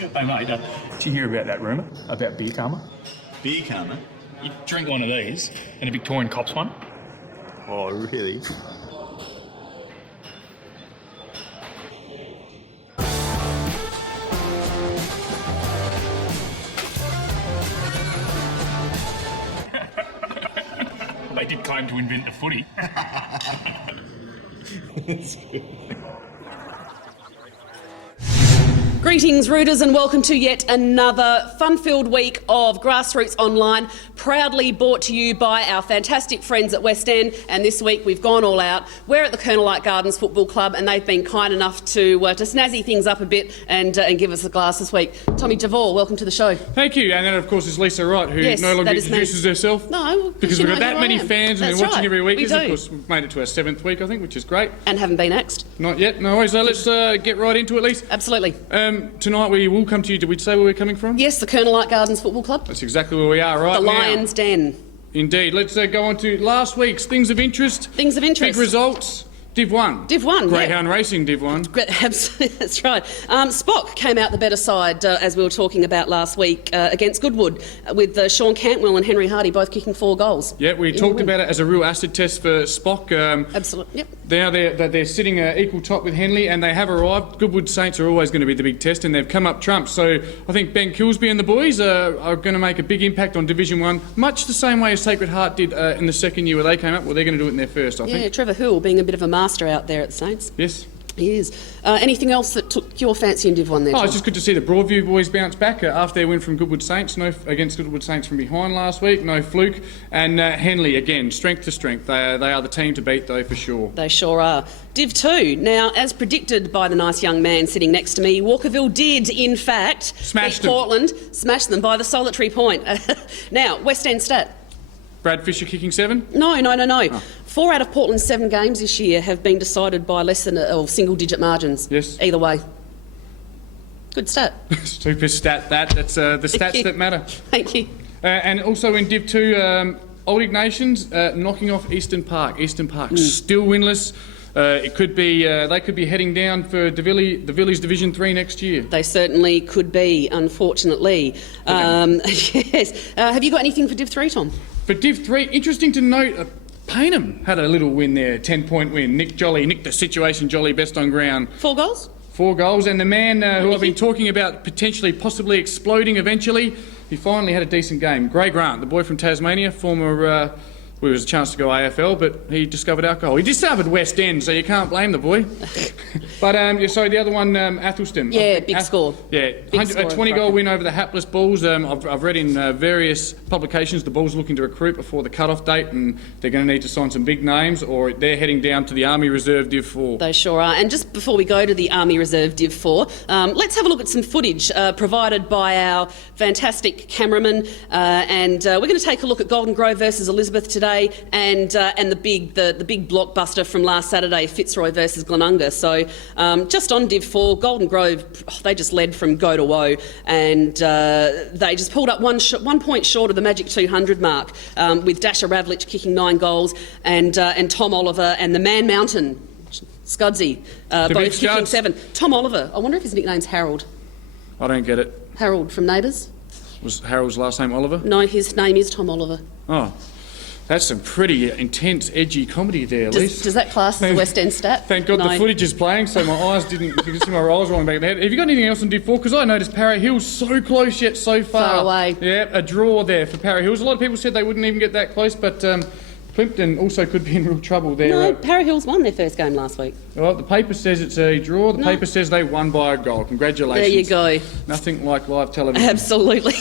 Hey mate, did you hear about that rumour about beer karma? Beer karma? You drink one of these and a Victorian Cops one. Oh, really? They did claim to invent the footy. Greetings, Rooters, and welcome to yet another fun-filled week of Grassroots Online, proudly brought to you by our fantastic friends at West End. And this week we've gone all out. We're at the Colonel Light Gardens Football Club, and they've been kind enough to snazzy things up a bit and give us a glass this week. Tommy Devore, welcome to the show. Thank you. And then, of course, is Lisa Wright, who Yes, no longer that is introduces herself. No, because we've got that many fans and That's they're watching right. every week. We Of do. course, we've made it to our 7th week, I think, which is great. And haven't been axed. Not yet. No worries. So let's get right into it, Lisa. Absolutely. Tonight we will come to you. Did we say where we're coming from? Yes, the Colonel Light Gardens Football Club. That's exactly where we are right The now. Lion's Den. Indeed. Let's go on to last week's Things of Interest. Things of interest. Big results. Div 1. Div 1, Greyhound Racing, Div 1. Absolutely, that's right. Spock came out the better side, as we were talking about last week, against Goodwood, with Sean Cantwell and Henry Hardy both kicking 4 goals. Yeah, we talked about it as a real acid test for Spock. Absolutely, yep. Now they're sitting equal top with Henley, and they have arrived. Goodwood Saints are always going to be the big test, and they've come up trumps. So I think Ben Kilsby and the boys are going to make a big impact on Division 1, much the same way as Sacred Heart did in the second year where they came up. Well, they're going to do it in their first, I think. Yeah, Trevor Hoole being a bit of a master out there at the Saints. Yes. He is. Anything else that took your fancy in Div 1 there, Oh, Tom? it's just good to see the Broadview boys bounce back after their win from Goodwood Saints. Against Goodwood Saints from behind last week, no fluke. And Henley, again, strength to strength. They are the team to beat, though, for sure. They sure are. Div 2. Now, as predicted by the nice young man sitting next to me, Walkerville did, in fact, Smashed beat them. Portland, smashed them by the solitary point. Now, West End stat. Brad Fisher kicking 7? No. Oh. 4 out of Portland's 7 games this year have been decided by less than single-digit margins. Yes. Either way. Good stat. Super stat, that's the stats you. that matter. Thank you. And also in Div 2, Old Ignatians knocking off Eastern Park. Eastern Park still winless. It could be they could be heading down for the Villies Division 3 next year. They certainly could be, unfortunately. Yes. Have you got anything for Div 3, Tom? For Div 3, interesting to note, Paynham had a little win there, 10-point win. Nick the situation Jolly best on ground. 4 goals? 4 goals, and the man who I've been talking about potentially, possibly exploding eventually, he finally had a decent game. Gray Grant, the boy from Tasmania, former... Well, it was a chance to go AFL, but he discovered alcohol. He discovered West End, so you can't blame the boy. But, sorry, the other one, Athelston. Yeah, big score. Yeah, Big a score, 20-goal win over the hapless Bulls. I've read in various publications the Bulls are looking to recruit before the cut-off date, and they're going to need to sign some big names, or they're heading down to the Army Reserve Div 4. They sure are. And just before we go to the Army Reserve Div 4, let's have a look at some footage provided by our fantastic cameraman. And we're going to take a look at Golden Grove versus Elizabeth today, and the big blockbuster from last Saturday, Fitzroy versus Glenunga. So just on Div 4, Golden Grove, they just led from go to woe, and they just pulled up 1 point short of the magic 200 mark, with Dasha Ravlich kicking 9 goals, and Tom Oliver and the Man Mountain, Scudsy, both big kicking Scuds. 7. Tom Oliver, I wonder if his nickname's Harold. I don't get it. Harold from Neighbours? Was Harold's last name Oliver? No, his name is Tom Oliver. Oh, that's some pretty intense, edgy comedy there, Lise. Does that class as a West End stat? Thank God No. the footage is playing, so my eyes didn't. You can see my eyes rolling back in the head. Have you got anything else on Div 4? Because I noticed Para Hills so close yet so far. Far away. Yeah, a draw there for Para Hills. A lot of people said they wouldn't even get that close, but Plimpton also could be in real trouble there. No, Para Hills won their first game last week. Well, the paper says it's a draw. The paper says they won by a goal. Congratulations. There you go. Nothing like live television. Absolutely.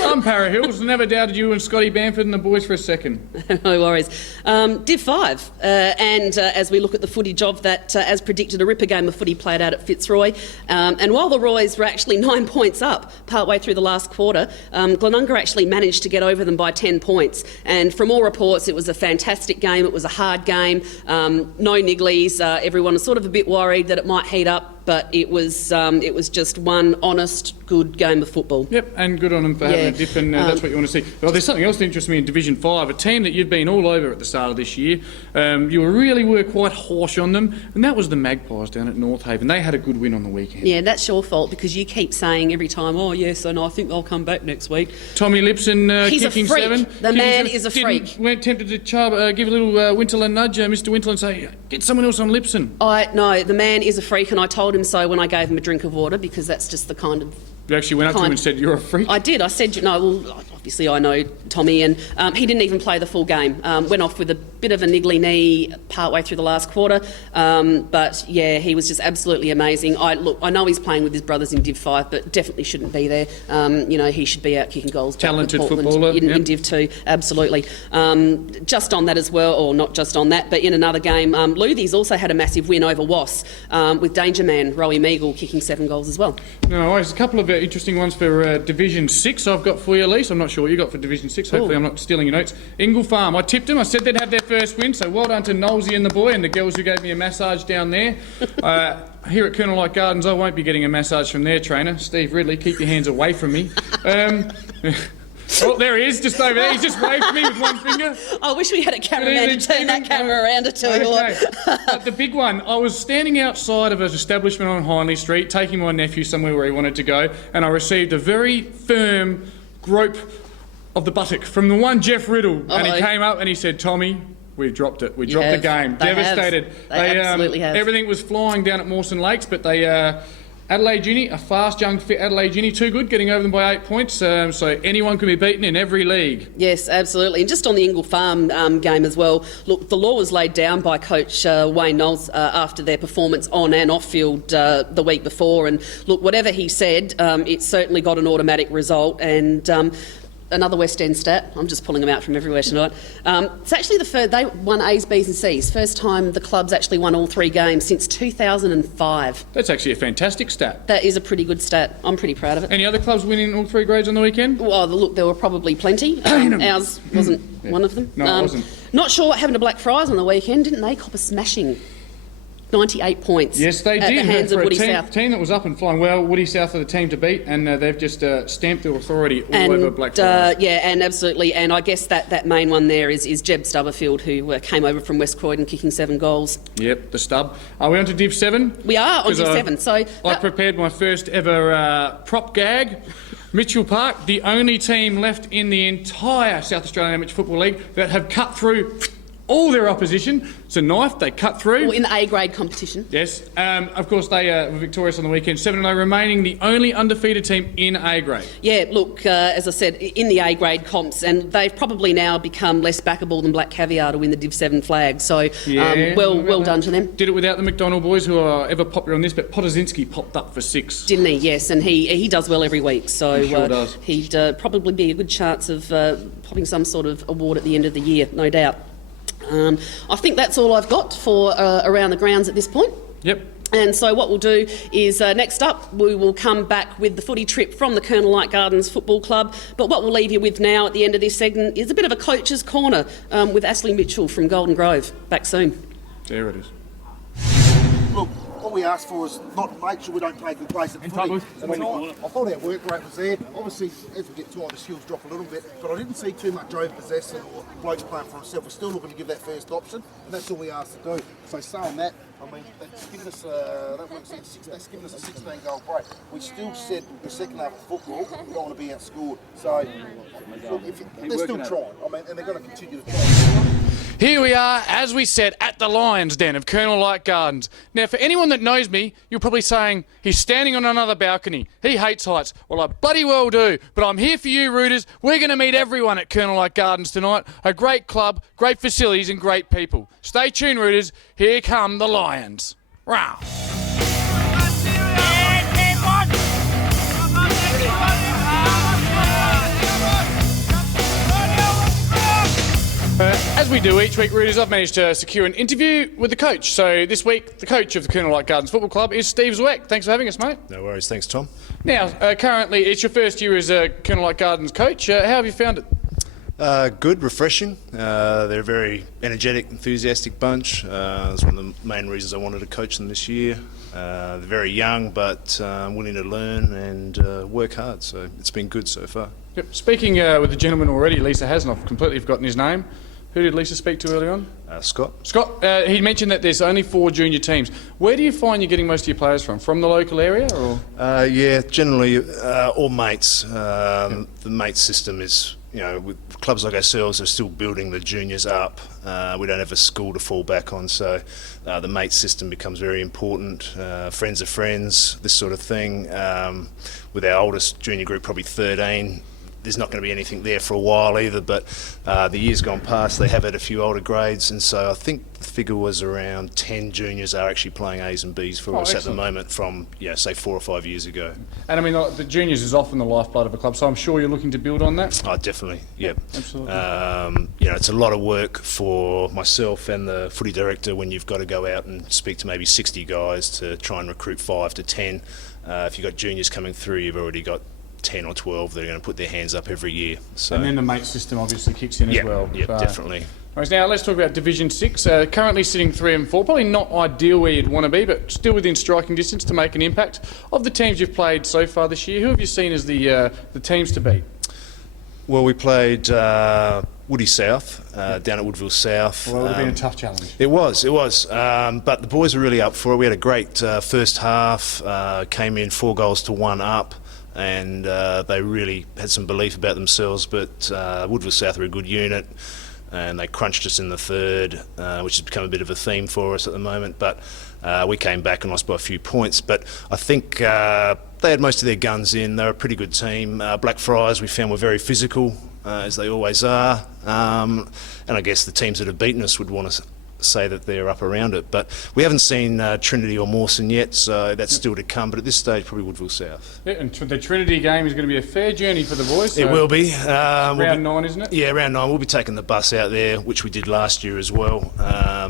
I'm Para Hills. Never doubted you and Scotty Bamford and the boys for a second. No worries. Div 5, and as we look at the footage of that, as predicted, a ripper game of footy played out at Fitzroy. And while the Roys were actually 9 points up partway through the last quarter, Glenunga actually managed to get over them by 10 points. And from all reports, it was a fantastic game. It was a hard game. No nigglies. Everyone was sort of a bit worried that it might heat up. but it was just one honest, good game of football. Yep, and good on them for having a dip, and that's what you want to see. Well, there's something else that interests me in Division 5, a team that you've been all over at the start of this year. You really were quite harsh on them, and that was the Magpies down at North Haven. They had a good win on the weekend. Yeah, that's your fault because you keep saying every time, oh, yes, and I think they'll come back next week. Tommy Lipson He's kicking a freak. 7. The man is a freak. Weren't tempted to give a little Winterland nudge, Mr. Winterland, say, get someone else on Lipson. No, the man is a freak, and I told him so when I gave him a drink of water because that's just the kind of... You actually went up to him and said, you're a freak? I did. I said, no, well, obviously I know Tommy, and he didn't even play the full game. Went off with a bit of a niggly knee partway through the last quarter. But, yeah, he was just absolutely amazing. I know he's playing with his brothers in Div 5, but definitely shouldn't be there. He should be out kicking goals. Talented with Portland footballer. in Div 2, absolutely. Just on that as well, or not just on that, but in another game, Luthies also had a massive win over Was with Danger Man, Rowie Meagle, kicking 7 goals as well. No, there's a couple of interesting ones for Division 6 I've got for you, Elise. I'm not sure what you got for Division 6. Hopefully I'm not stealing your notes. Ingle Farm, I tipped them. I said they'd have their first win, so well done to Knowlesy and the boy and the girls who gave me a massage down there. Here at Colonel Light Gardens, I won't be getting a massage from their trainer, Steve Ridley. Keep your hands away from me. Oh, there he is, just over there. He's just waved to me with one finger. I wish we had a cameraman to turn that camera around to tell you what. But the big one, I was standing outside of an establishment on Hindley Street, taking my nephew somewhere where he wanted to go, and I received a very firm grope of the buttock from the one Jeff Riddle. And he came up and he said, Tommy, we dropped it. We dropped the game. They Devastated. They absolutely have. Everything was flying down at Mawson Lakes, but they... Adelaide Uni, a fast, young, fit Adelaide Uni, too good, getting over them by 8 points. So anyone can be beaten in every league. Yes, absolutely. And just on the Ingle Farm game as well, look, the law was laid down by Coach Wayne Knowles after their performance on and off field the week before. And look, whatever he said, it certainly got an automatic result. And another West End stat, I'm just pulling them out from everywhere tonight. It's actually they won A's, B's and C's. First time the club's actually won all 3 games since 2005. That's actually a fantastic stat. That is a pretty good stat. I'm pretty proud of it. Any other clubs winning all 3 grades on the weekend? Well, look, there were probably plenty. Ours wasn't one of them. No, it wasn't. Not sure what happened to Black Friars on the weekend. Didn't they cop a smashing? 98 points. Yes, they at did. the hands for of Woody a South. team that was up and flying well. Woody South are the team to beat, and they've just stamped their authority all over Black Friars. Yeah, and absolutely. And I guess that main one there is Jeb Stubberfield, who came over from West Croydon kicking 7 goals. Yep, the stub. Are we on to Div 7? We are on Div 7. So I prepared my first ever prop gag. Mitchell Park, the only team left in the entire South Australian Amateur Football League that have cut through all their opposition. It's a knife, they cut through. Well, in the A-grade competition. Yes. Of course, they were victorious on the weekend. 7-0, remaining the only undefeated team in A-grade. Yeah, look, as I said, in the A-grade comps, and they've probably now become less backable than Black Caviar to win the Div 7 flag. So, well done to them. Did it without the McDonald boys, who are ever popular on this, but Potozinski popped up for 6. Didn't he? Yes, and he does well every week. So He sure does. He'd probably be a good chance of popping some sort of award at the end of the year, no doubt. I think that's all I've got for around the grounds at this point. Yep. And so what we'll do is next up we will come back with the footy trip from the Colonel Light Gardens Football Club. But what we'll leave you with now at the end of this segment is a bit of a coach's corner with Ashley Mitchell from Golden Grove. Back soon. There it is. Look, all we ask for is not to make sure we don't play a good place at footy. I thought our work rate was there. Obviously, as we get tighter, the skills drop a little bit, but I didn't see too much over possession or blokes playing for himself. We're still looking to give that first option, and that's all we asked to do. So saying that, I mean, that's given us that's given us a 16-goal break. We still said the second half of football, we don't want to be outscored. So look, they're still trying. I mean, and they're going to continue to try. Here we are, as we said, at the Lion's Den of Colonel Light Gardens. Now, for anyone that knows me, you're probably saying, he's standing on another balcony. He hates heights. Well, I bloody well do. But I'm here for you, Rooters. We're going to meet everyone at Colonel Light Gardens tonight. A great club, great facilities and great people. Stay tuned, Rooters. Here come the Lions. Wow. As we do each week, Rooters, I've managed to secure an interview with the coach. So this week, the coach of the Colonel Light Gardens Football Club is Steve Zweck. Thanks for having us, mate. No worries, thanks Tom. Now, currently, it's your first year as a Colonel Light Gardens coach. How have you found it? Good, refreshing. They're a very energetic, enthusiastic bunch. That's one of the main reasons I wanted to coach them this year. They're very young, but willing to learn and work hard. So it's been good so far. Yep. Speaking with the gentleman already, Lisa Hassan, I've completely forgotten his name. Who did Lisa speak to early on? Scott? Scott, he mentioned that there's only 4 junior teams. Where do you find you're getting most of your players from? From the local area, or? Yeah, generally all mates. The mate system is, with clubs like ourselves are still building the juniors up. We don't have a school to fall back on, so the mate system becomes very important. Friends of friends, this sort of thing. With our oldest junior group, probably 13, there's not going to be anything there for a while either, but the years gone past, they have had a few older grades, and so I think the figure was around 10 juniors are actually playing A's and B's for us at the moment from, say 4 or 5 years ago. And I mean, the juniors is often the lifeblood of a club, so I'm sure you're looking to build on that? Oh, definitely, yeah. Absolutely. It's a lot of work for myself and the footy director when you've got to go out and speak to maybe 60 guys to try and recruit 5 to 10. If you've got juniors coming through, you've already got 10 or 12 that are going to put their hands up every year. So, and then the mate system obviously kicks in as well. Yeah, definitely. Right, now let's talk about Division 6. Currently sitting 3 and 4, probably not ideal where you'd want to be, but still within striking distance to make an impact. Of the teams you've played so far this year, who have you seen as the teams to beat? Well, we played Woody South, down at Woodville South. Well, it would have been a tough challenge. It was. But the boys were really up for it. We had a great first half, came in 4 goals to 1 up. And they really had some belief about themselves, but Woodville South are a good unit, and they crunched us in the third, which has become a bit of a theme for us at the moment, but we came back and lost by a few points. But I think they had most of their guns in. They're a pretty good team. Blackfriars we found were very physical, as they always are, and I guess the teams that have beaten us would want to say that they're up around it, but we haven't seen Trinity or Mawson yet, so that's still to come, but at this stage probably Woodville South. Yeah, and the Trinity game is going to be a fair journey for the boys. So it will be. round 9, isn't it? Yeah, round 9. We'll be taking the bus out there, which we did last year as well.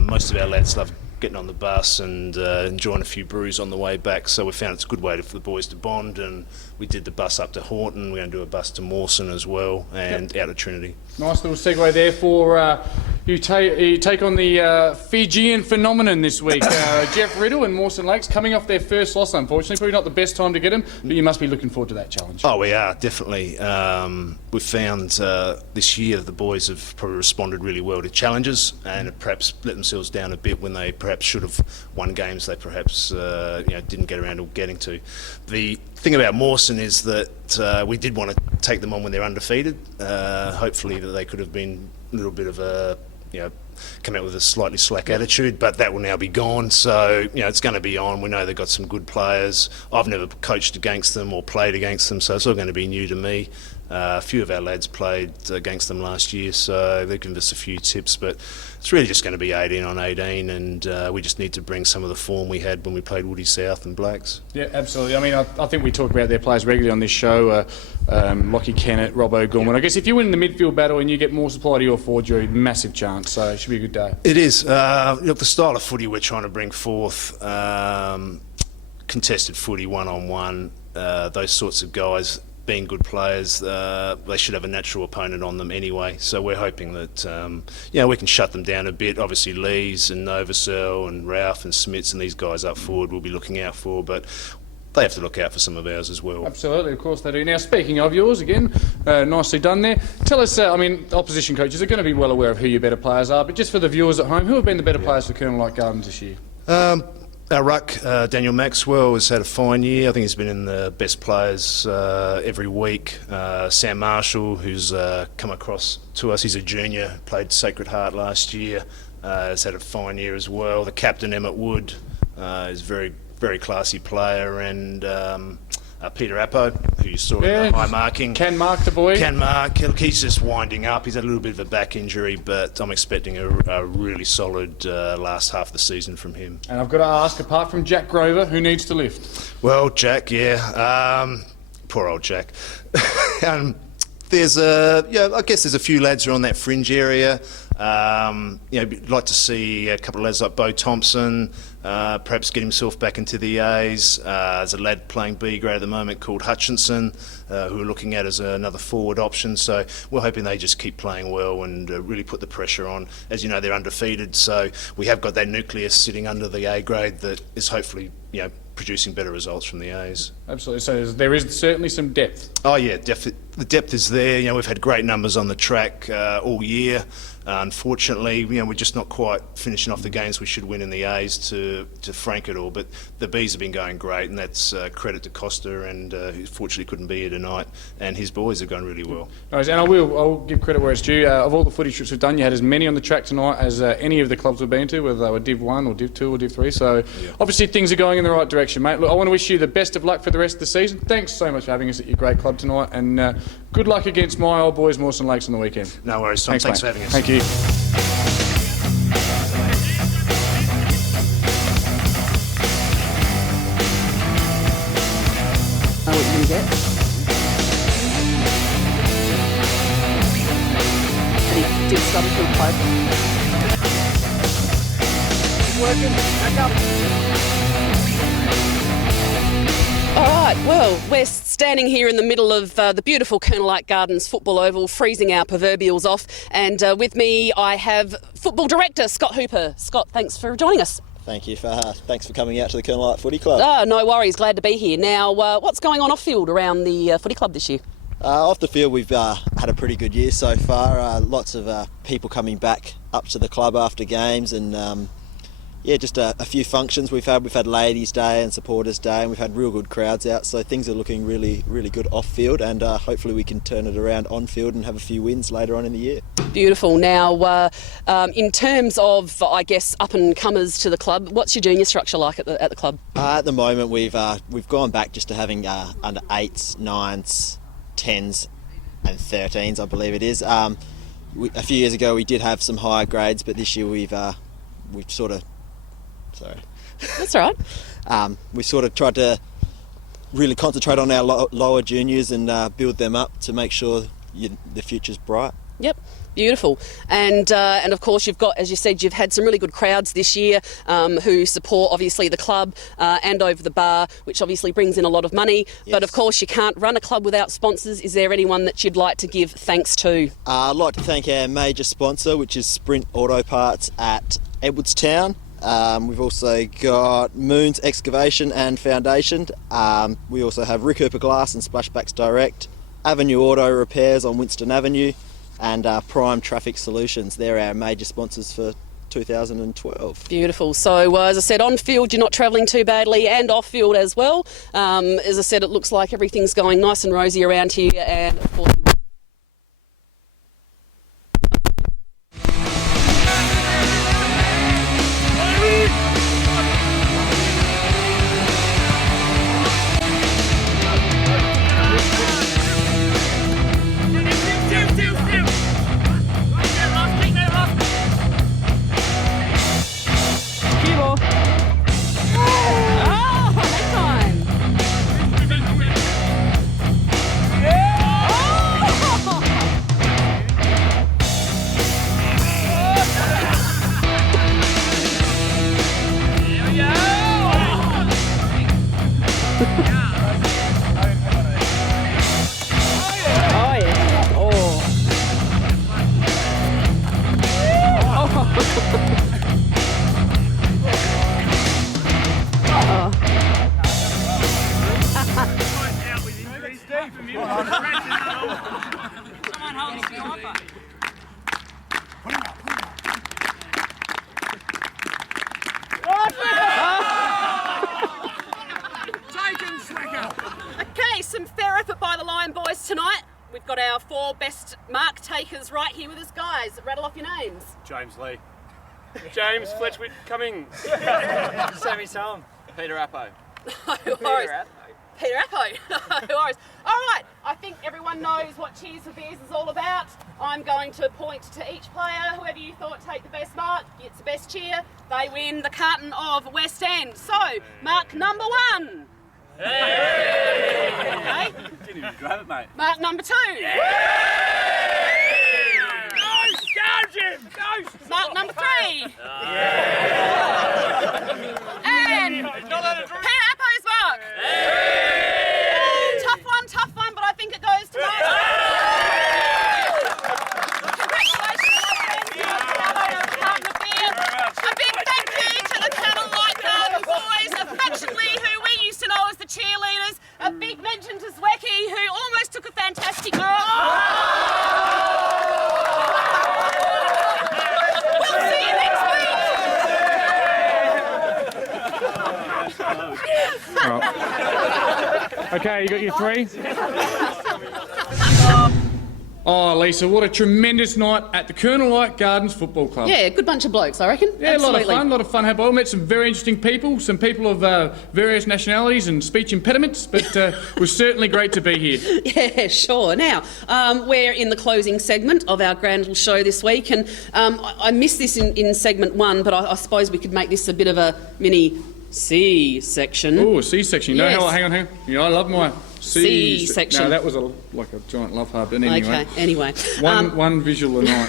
Most of our lads love getting on the bus and enjoying a few brews on the way back, so we found it's a good way for the boys to bond, and we did the bus up to Horton. We're going to do a bus to Mawson as well, and out of Trinity. Nice little segue there for you take on the Fijian phenomenon this week. Jeff Riddle and Mawson Lakes coming off their first loss, unfortunately. Probably not the best time to get them, but you must be looking forward to that challenge. Oh, we are, definitely. We've found this year the boys have probably responded really well to challenges and perhaps let themselves down a bit when they perhaps should have won games they perhaps didn't get around to getting to. The thing about Mawson is that we did want to take them on when they're undefeated. Hopefully that they could have been a little bit of a, come out with a slightly slack attitude, but that will now be gone. So, it's going to be on. We know they've got some good players. I've never coached against them or played against them, so it's all going to be new to me. A few of our lads played against them last year, so they've given us a few tips, but it's really just going to be 18 on 18, and we just need to bring some of the form we had when we played Woody South and Blacks. Yeah, absolutely. I mean, I think we talk about their players regularly on this show, Lockie Kennett, Robbo Gorman. I guess if you win the midfield battle and you get more supply to your forward, you're a massive chance, so it should be a good day. It is. Look, the style of footy we're trying to bring forth, contested footy, one-on-one, those sorts of guys, being good players, they should have a natural opponent on them anyway. So we're hoping that we can shut them down a bit. Obviously, Lees and Novacell and Ralph and Smits and these guys up forward we'll be looking out for, but they have to look out for some of ours as well. Absolutely, of course they do. Now, speaking of yours, again, nicely done there. Tell us, opposition coaches are going to be well aware of who your better players are, but just for the viewers at home, who have been the better players for Colonel Light Gardens this year? Our ruck, Daniel Maxwell, has had a fine year. I think he's been in the best players every week. Sam Marshall, who's come across to us, he's a junior, played Sacred Heart last year, has had a fine year as well. The captain, Emmett Wood, is a very, very classy player, and Peter Appo, who you saw in the high marking. Can mark the boy. Can mark. He's just winding up. He's had a little bit of a back injury, but I'm expecting a really solid last half of the season from him. And I've got to ask, apart from Jack Grover, who needs to lift? Well, Jack, poor old Jack. I guess there's a few lads who are on that fringe area. We'd like to see a couple of lads like Bo Thompson perhaps get himself back into the A's. There's a lad playing B grade at the moment called Hutchinson, who we're looking at as another forward option. So we're hoping they just keep playing well and really put the pressure on. As you know, they're undefeated, so we have got that nucleus sitting under the A grade that is hopefully, producing better results from the A's. Absolutely. So there is certainly some depth. Oh yeah, the depth is there. We've had great numbers on the track all year. Unfortunately, we're just not quite finishing off the games we should win in the A's to frank it all. But the B's have been going great, and that's credit to Costa, and who fortunately couldn't be here tonight. And his boys have gone really well. Nice. And I'll give credit where it's due. Of all the footy trips we've done, you had as many on the track tonight as any of the clubs we've been to, whether they were Div 1 or Div 2 or Div 3. So obviously things are going in the right direction, mate. Look, I want to wish you the best of luck for the rest of the season. Thanks so much for having us at your great club tonight, and good luck against my old boys, Mawson Lakes, on the weekend. No worries, Tom. Thanks for having us. Thank you. What you going to get? Pretty did Sutherland play. Working. Back up. All right, well, we're standing here in the middle of the beautiful Colonelite Gardens football oval, freezing our proverbials off, and with me I have Football Director Scott Hooper. Scott, thanks for joining us. Thank you, Fahar. Thanks for coming out to the Colonelite Footy Club. Oh, no worries, glad to be here. Now, what's going on off-field around the footy club this year? Off the field, we've had a pretty good year so far. Lots of people coming back up to the club after games, and just a few functions we've had. We've had Ladies' Day and Supporters' Day, and we've had real good crowds out, so things are looking really, really good off-field, and hopefully we can turn it around on-field and have a few wins later on in the year. Beautiful. Now, in terms of, I guess, up-and-comers to the club, what's your junior structure like at the club? At the moment, we've gone back just to having under 8s, 9s, 10s and 13s, I believe it is. A few years ago we did have some higher grades, but this year we've sort of... Sorry. That's all right. We sort of tried to really concentrate on our lower juniors and build them up to make sure the future's bright. Yep, beautiful. And of course you've got, as you said, you've had some really good crowds this year who support obviously the club and over the bar, which obviously brings in a lot of money. Yes. But of course you can't run a club without sponsors. Is there anyone that you'd like to give thanks to? I'd like to thank our major sponsor, which is Sprint Auto Parts at Edwardstown. We've also got Moons Excavation and Foundation. We also have Rick Hooper Glass and Splashbacks Direct, Avenue Auto Repairs on Winston Avenue, and Prime Traffic Solutions. They're our major sponsors for 2012. Beautiful. So as I said, on field you're not travelling too badly, and off field as well. As I said, it looks like everything's going nice and rosy around here, and of course some fair effort by the Lion boys tonight. We've got our 4 best mark takers right here with us, guys. Rattle off your names. James Lee. James Fletchwood Cummings. Sammy Tom. Peter Appo. No worries. Peter Appo. No worries. All right, I think everyone knows what Cheers for Beers is all about. I'm going to point to each player. Whoever you thought take the best mark gets the best cheer. They win the carton of West End. So, mark number 1. Hey! Okay. Didn't even grab it, mate. Mark number 2. Hey! Go, Scott! Mark number 3. And Appo's mark. Tough one, but I think it goes to Mark. Congratulations, my friends. A big thank you to the Cattle Light Garden boys, affectionately who we used to know as the cheerleaders. A big mention to Zwecky, who almost took a fantastic mark. We'll see you next week. Okay, you got your 3? Oh, Lisa, what a tremendous night at the Colonel Light Gardens Football Club. Yeah, good bunch of blokes, I reckon. Yeah, Absolutely. a lot of fun. I met some very interesting people, some people of various nationalities and speech impediments, but it was certainly great to be here. Yeah, sure. Now, we're in the closing segment of our grand little show this week, and I missed this in segment 1, but I suppose we could make this a bit of a mini C section. Oh, a C section. You know Yes. how, hang on. You know, I love my C section. No, that was like a giant love heart, but anyway. Okay, anyway. One visual a night.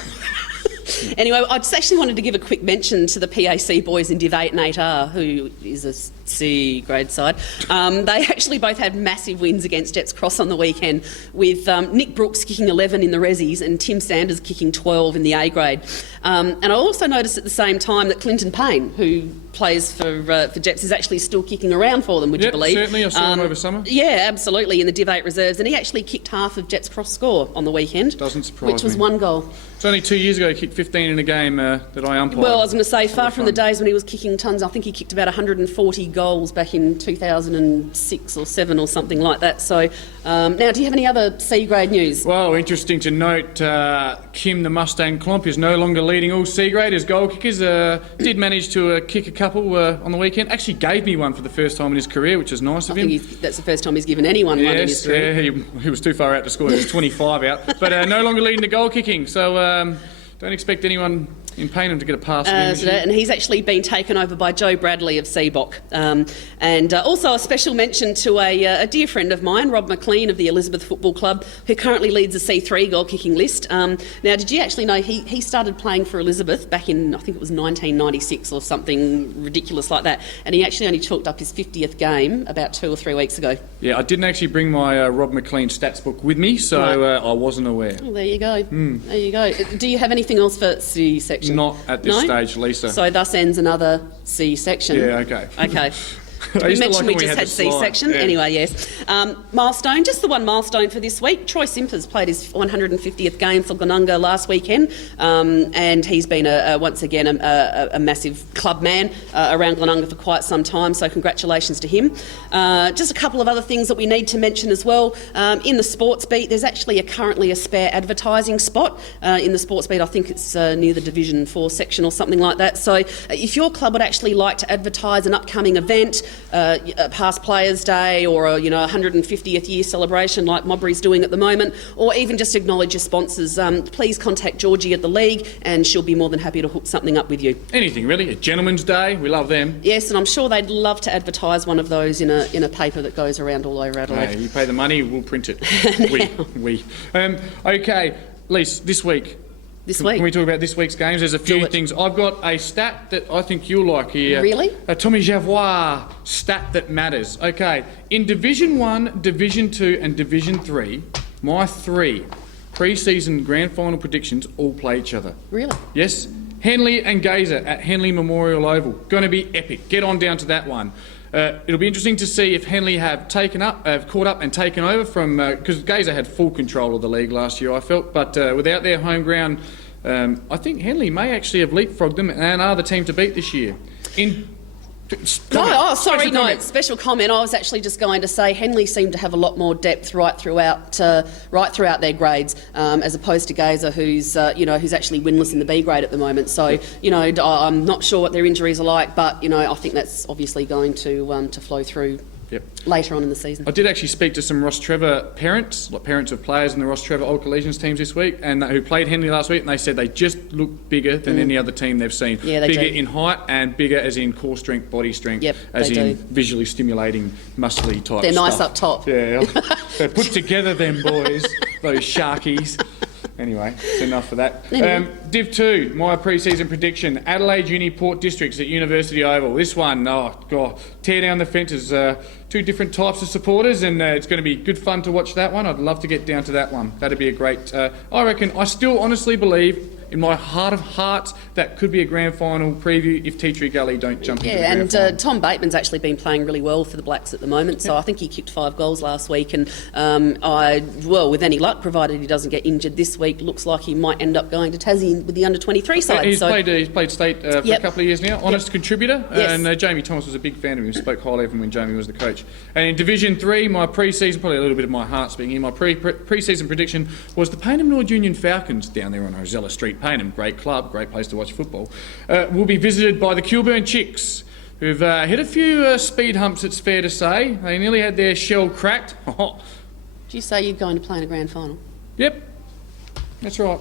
Anyway, I just actually wanted to give a quick mention to the PAC boys in Div 8 and 8R, who is a C grade side. They actually both had massive wins against Jets Cross on the weekend, with Nick Brooks kicking 11 in the Resis and Tim Sanders kicking 12 in the A grade. And I also noticed at the same time that Clinton Payne, who plays for Jets, is actually still kicking around for them, would you believe? Certainly. I saw him over summer. Yeah, absolutely, in the Div 8 reserves. And he actually kicked half of Jets Cross score on the weekend. Doesn't surprise Which was me. 1 goal. It's only 2 years ago he kicked 15 in a game that I umpired. Well, I was going to say, far from the days when he was kicking tons. I think he kicked about 140 goals back in 2006 or 7 or something like that. So, now, do you have any other C-grade news? Well, interesting to note, Kim the Mustang Clomp is no longer leading all C-grade as goal kickers. Did manage to kick a couple on the weekend. Actually gave me one for the first time in his career, which is nice of him. I think that's the first time he's given anyone one in his career. Yeah, he was too far out to score. He was 25 out. But no longer leading the goal kicking. So don't expect anyone in Payneham to get a pass again this year. And he's actually been taken over by Joe Bradley of Seabock. And also a special mention to a dear friend of mine, Rob McLean of the Elizabeth Football Club, who currently leads the C3 goal-kicking list. Now, did you actually know he started playing for Elizabeth back in, I think it was 1996 or something ridiculous like that, and he actually only chalked up his 50th game about 2 or 3 weeks ago. Yeah, I didn't actually bring my Rob McLean stats book with me, so I wasn't aware. Well, there you go. There you go. Do you have anything else for C section? Not at this stage, Lisa. So thus ends another C section. Yeah, okay. Okay. I We used to mentioned like we when just had had the slide. C-section. Yeah. Anyway, yes. Milestone, just the one milestone for this week. Troy Simpers played his 150th game for Glenunga last weekend, and he's been, once again, a massive club man around Glenunga for quite some time, so congratulations to him. Just a couple of other things that we need to mention as well. In the sports beat, there's actually currently a spare advertising spot in the sports beat. I think it's near the Division 4 section or something like that. So if your club would actually like to advertise an upcoming event, past Players' Day or a 150th year celebration like Modbury's doing at the moment, or even just acknowledge your sponsors, please contact Georgie at the League and she'll be more than happy to hook something up with you. Anything really. A Gentleman's Day, we love them. Yes, and I'm sure they'd love to advertise one of those in a paper that goes around all over Adelaide. Hey, you pay the money, we'll print it. we. Okay, Lise, this week. Can we talk about this week's games? There's a few things. I've got a stat that I think you'll like here. Really? A Tommy Javois stat that matters. Okay, in Division 1, Division 2 and Division 3, my 3 pre-season grand final predictions all play each other. Really? Yes. Henley and Gazer at Henley Memorial Oval. Going to be epic. Get on down to that one. It'll be interesting to see if Henley have caught up and taken over from, because Gazer had full control of the league last year, I felt, but without their home ground, I think Henley may actually have leapfrogged them and are the team to beat this year. Special comment. I was actually just going to say Henley seemed to have a lot more depth right throughout their grades, as opposed to Gazer, who's actually winless in the B grade at the moment. So I'm not sure what their injuries are like, but I think that's obviously going to flow through. Yep. Later on in the season. I did actually speak to some Ross Trevor parents, like parents of players in the Ross Trevor Old Collegians teams this week, and who played Henley last week, and they said they just look bigger than any other team they've seen. Yeah, they bigger do. in height and bigger as in core strength, body strength, as they in do. visually stimulating, muscly type They're stuff. nice up top. Yeah, they put together them boys, those Sharkies. Anyway, it's enough for that. Anyway. Div 2, my pre-season prediction. Adelaide Uni Port Districts at University Oval. This one, oh, God, tear down the fences. Two different types of supporters, and it's going to be good fun to watch that one. I'd love to get down to that one. That'd be a great... I reckon, I still honestly believe, in my heart of hearts, that could be a grand final preview if Tea Tree Gully don't jump into the grand final. Tom Bateman's actually been playing really well for the Blacks at the moment, so I think he kicked 5 goals last week, and with any luck, provided he doesn't get injured this week, looks like he might end up going to Tassie with the under-23 side. He's played state for a couple of years now, honest contributor, Yes. and Jamie Thomas was a big fan of him, spoke highly of him when Jamie was the coach. And in Division 3, my pre-season, probably a little bit of my heart speaking here, my pre-season prediction was the Payneham North Union Falcons down there on Rosella Street, Payneham, great club, great place to watch football, will be visited by the Kilburn Chicks, who've hit a few speed humps, it's fair to say. They nearly had their shell cracked. Did you say you're going to play in a grand final? Yep, that's right.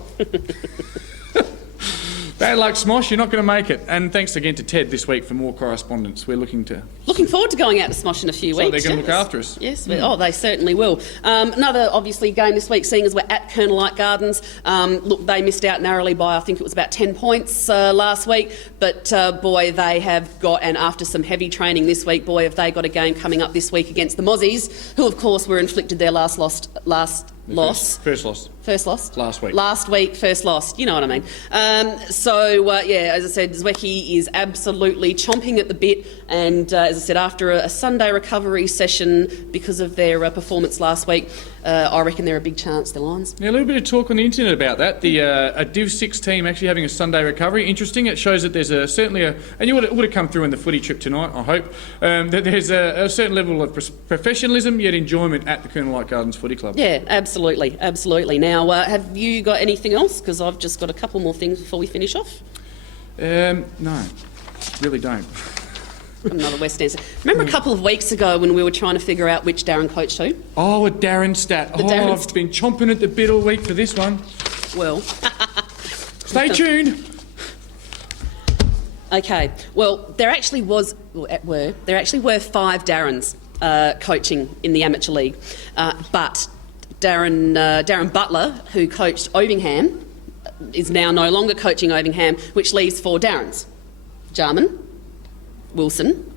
Bad luck, Smosh, you're not going to make it. And thanks again to Ted this week for more correspondence. We're looking forward to going out to Smosh in a few so weeks. they're going to look after us. Yes, they certainly will. Another, obviously, game this week, seeing as we're at Colonel Gardens. Look, they missed out narrowly by, I think it was about 10 points last week. But, boy, they have got, and after some heavy training this week, boy, have they got a game coming up this week against the Mozzies, who, of course, were inflicted their last loss. First loss. First loss? Last week. Last week, first loss. You know what I mean. As I said, Zwecki is absolutely chomping at the bit. And as I said, after a Sunday recovery session because of their performance last week, I reckon they're a big chance, the Lions. Yeah, a little bit of talk on the internet about that. A Div 6 team actually having a Sunday recovery. Interesting. It shows that there's certainly and it would have come through in the footy trip tonight, I hope, that there's a certain level of professionalism yet enjoyment at the Colonel Gardens Footy Club. Yeah, absolutely. Now, have you got anything else? Because I've just got a couple more things before we finish off. No, really don't. Another West End. Remember a couple of weeks ago when we were trying to figure out which Darren coached who? Oh, a Darren stat. I've been chomping at the bit all week for this one. Well... Stay tuned. Okay. Well, there actually were 5 Darrens coaching in the amateur league, but Darren Butler, who coached Ovingham, is now no longer coaching Ovingham, which leaves 4 Darrens: Jarman, Wilson,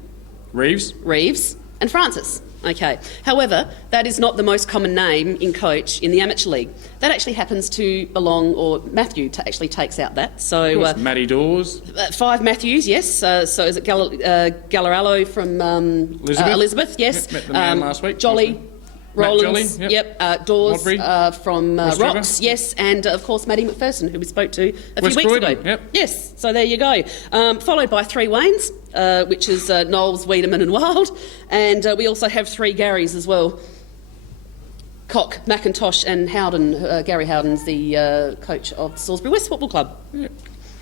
Reeves, and Francis. Okay. However, that is not the most common name in coach in the amateur league. That actually happens to belong, or Matthew actually takes out that. So Matty Dawes. 5 Matthews, yes. So is it Gallarello from Elizabeth? Yes. Met the man last week. Jolly. Rollins, Jolly, yep. Dawes Modbury, from West Rocks, River. yes, and of course Maddie McPherson, who we spoke to a West few weeks Croydon, ago. yep. Yes, so there you go. Followed by 3 Waynes, which is Knowles, Wiedemann and Wild, and we also have 3 Garys as well. Cock, McIntosh and Howden. Gary Howden's the coach of Salisbury West Football Club. Yep.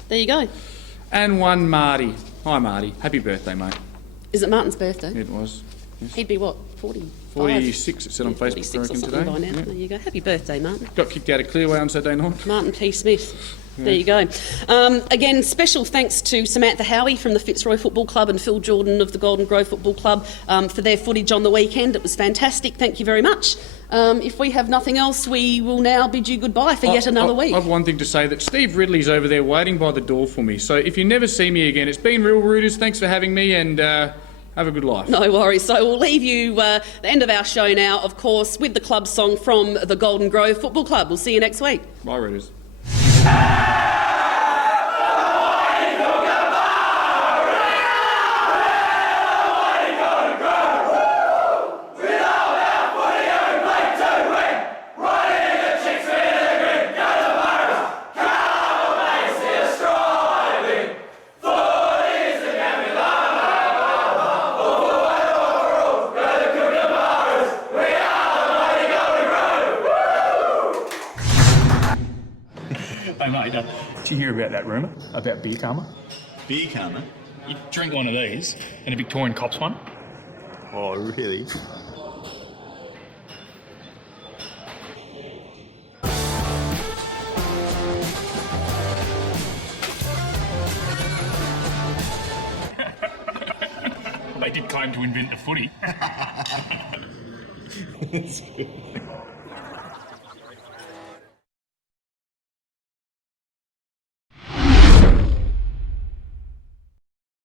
There you go. And 1 Marty. Hi Marty, happy birthday mate. Is it Martin's birthday? It was. Yes. He'd be what, 40? 46 it said on Facebook 46 I or reckon something today. by now. Yeah. There you go. Happy birthday, Martin. Got kicked out of Clearway on Saturday night. Martin P. Smith. There you go. Again, special thanks to Samantha Howie from the Fitzroy Football Club and Phil Jordan of the Golden Grove Football Club for their footage on the weekend. It was fantastic. Thank you very much. If we have nothing else, we will now bid you goodbye for yet another week. I have one thing to say, that Steve Ridley's over there waiting by the door for me. So if you never see me again, it's been real, Rooters. Thanks for having me, and have a good life. No worries. So we'll leave you the end of our show now, of course, with the club song from the Golden Grove Football Club. We'll see you next week. Bye, Rooters. Hey mate, did you hear about that rumour about beer karma? Beer karma? You drink one of these and a Victorian Cops one. Oh, really? They did claim to invent the footy. That's good.